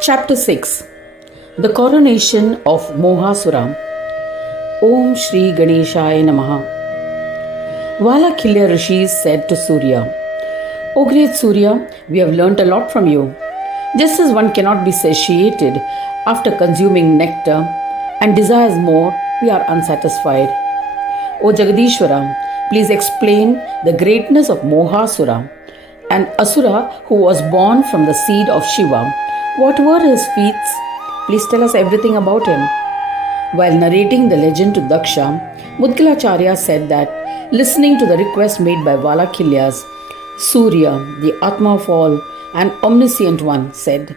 Chapter 6. The Coronation of Mohasura. Om Shri Ganeshaya Namaha. Valakilya Rishis said to Surya, O great Surya, we have learnt a lot from you. Just as one cannot be satiated after consuming nectar and desires more, we are unsatisfied. O Jagadishwara, please explain the greatness of Mohasura, an Asura who was born from the seed of Shiva. What were his feats? Please tell us everything about him. While narrating the legend to Daksha, Mudgalacharya said that, listening to the request made by Valakilyas, Surya, the Atma of all and omniscient one, said,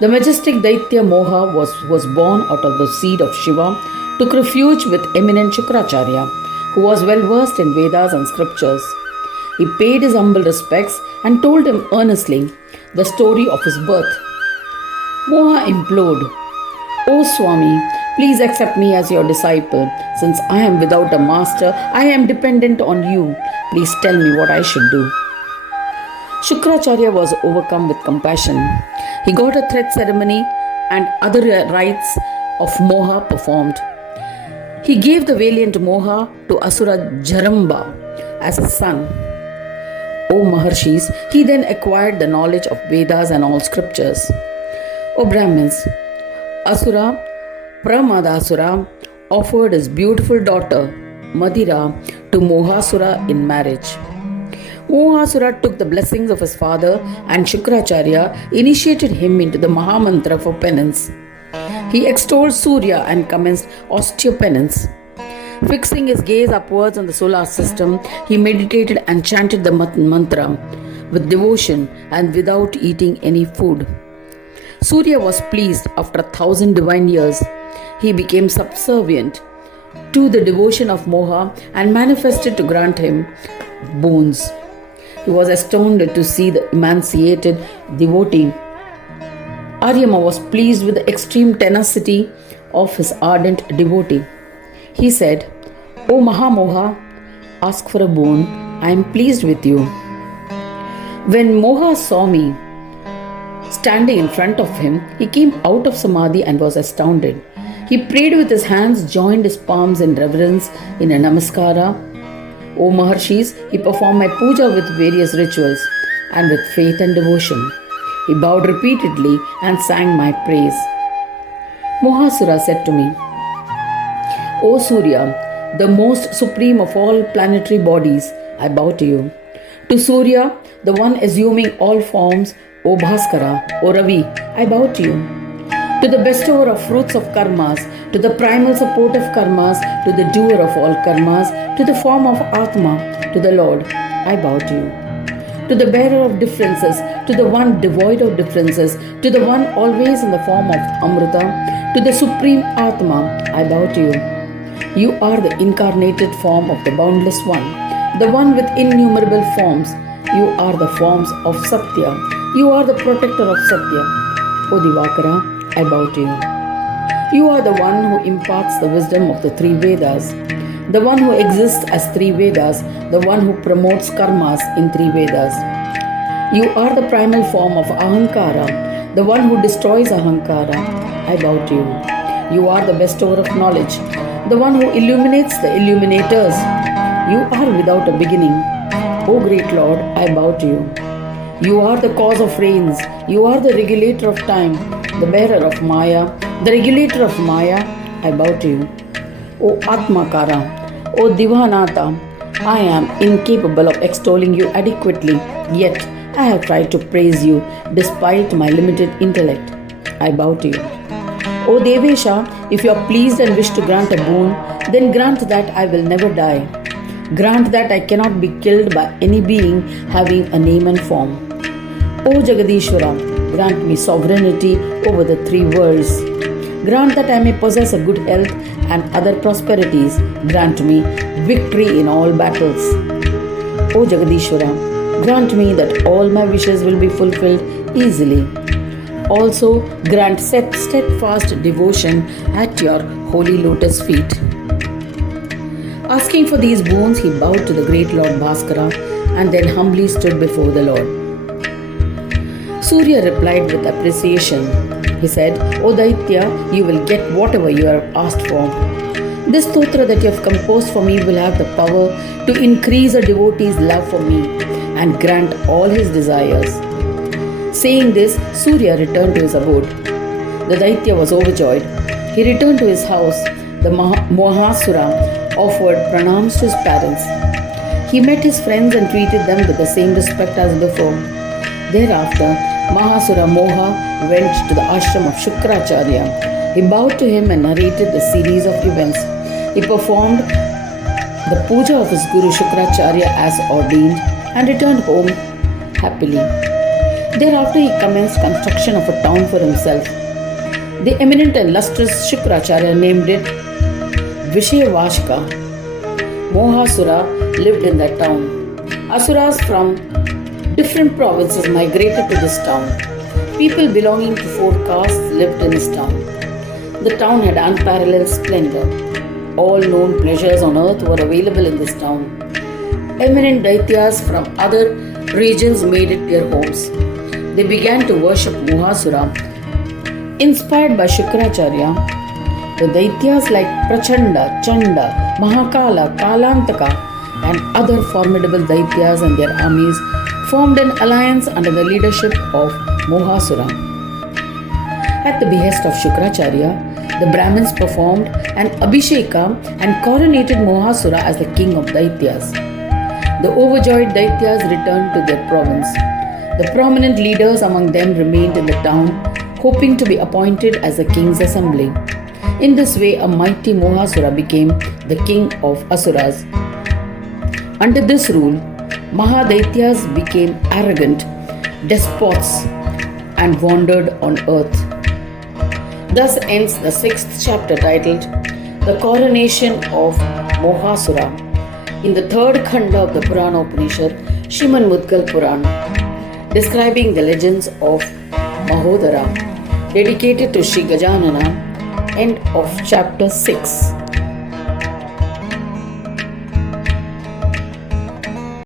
the majestic Daitya Moha was born out of the seed of Shiva, took refuge with eminent Shukracharya, who was well versed in Vedas and scriptures. He paid his humble respects and told him earnestly the story of his birth. Moha implored, O Swami, please accept me as your disciple. Since I am without a master, I am dependent on you. Please tell me what I should do. Shukracharya was overcome with compassion. He got a thread ceremony and other rites of Moha performed. He gave the valiant Moha to Asura Jaramba as a son. O Maharshis, he then acquired the knowledge of Vedas and all scriptures. O Brahmins, Asura Pramadasura offered his beautiful daughter Madira to Mohasura in marriage. Mohasura took the blessings of his father and Shukracharya initiated him into the Mahamantra for penance. He extolled Surya and commenced austere penance. Fixing his gaze upwards on the solar system, he meditated and chanted the mantra with devotion and without eating any food. Surya was pleased after 1,000 divine years. He became subservient to the devotion of Moha and manifested to grant him boons. He was astounded to see the emancipated devotee. Aryama was pleased with the extreme tenacity of his ardent devotee. He said, O Mahamoha, ask for a boon. I am pleased with you. When Moha saw me standing in front of him, he came out of Samadhi and was astounded. He prayed with his hands, joined his palms in reverence in a namaskara. O Maharshis, he performed my puja with various rituals and with faith and devotion. He bowed repeatedly and sang my praise. Mohasura said to me, O Surya, the most supreme of all planetary bodies, I bow to you. To Surya, the one assuming all forms, O Bhaskara, O Ravi, I bow to you. To the bestower of fruits of karmas, to the primal support of karmas, to the doer of all karmas, to the form of Atma, to the Lord, I bow to you. To the bearer of differences, to the one devoid of differences, to the one always in the form of Amrita, to the supreme Atma, I bow to you. You are the incarnated form of the boundless one, the one with innumerable forms. You are the forms of Satya. You are the protector of Satya. O Divakara, I bow to you. You are the one who imparts the wisdom of the three Vedas, the one who exists as three Vedas, the one who promotes karmas in three Vedas. You are the primal form of Ahankara, the one who destroys Ahankara. I bow to you. You are the bestower of knowledge, the one who illuminates the illuminators. You are without a beginning. O great Lord, I bow to you. You are the cause of rains. You are the regulator of time, the bearer of Maya, the regulator of Maya. I bow to you. O Atmakara, O Divanata, I am incapable of extolling you adequately, yet I have tried to praise you despite my limited intellect. I bow to you. O Devesha, if you are pleased and wish to grant a boon, then grant that I will never die. Grant that I cannot be killed by any being having a name and form. O Jagadishwara, grant me sovereignty over the three worlds. Grant that I may possess a good health and other prosperities. Grant me victory in all battles. O Jagadishwara, grant me that all my wishes will be fulfilled easily. Also, grant steadfast devotion at your holy lotus feet. Asking for these boons, he bowed to the great Lord Bhaskara and then humbly stood before the Lord. Surya replied with appreciation. He said, O Daitya, you will get whatever you have asked for. This stotra that you have composed for me will have the power to increase a devotee's love for me and grant all his desires. Saying this, Surya returned to his abode. The Daitya was overjoyed. He returned to his house. The Mahasura offered pranams to his parents. He met his friends and treated them with the same respect as before. Thereafter, Mahasura Moha went to the ashram of Shukracharya. He bowed to him and narrated the series of events. He performed the puja of his Guru Shukracharya as ordained and returned home happily. Thereafter, he commenced construction of a town for himself. The eminent and lustrous Shukracharya named it Vishayavashka. Mohasura lived in that town. Asuras from different provinces migrated to this town. People belonging to 4 castes lived in this town. The town had unparalleled splendor. All known pleasures on earth were available in this town. Eminent Daityas from other regions made it their homes. They began to worship Mohasura. Inspired by Shukracharya, the Daityas like Prachanda, Chanda, Mahakala, Kalantaka, and other formidable Daityas and their armies formed an alliance under the leadership of Mohasura. At the behest of Shukracharya, the Brahmins performed an Abhisheka and coronated Mohasura as the king of Daityas. The overjoyed Daityas returned to their province. The prominent leaders among them remained in the town, hoping to be appointed as the king's assembly. In this way, a mighty Mohasura became the king of Asuras. Under this rule, Mahadaityas became arrogant despots and wandered on earth. Thus ends the 6th chapter titled The Coronation of Mohasura in the 3rd Khanda of the Purana Upanishad, Shriman Mudgal Puran, describing the legends of Mahodara, dedicated to Sri Gajanana. End of chapter 6.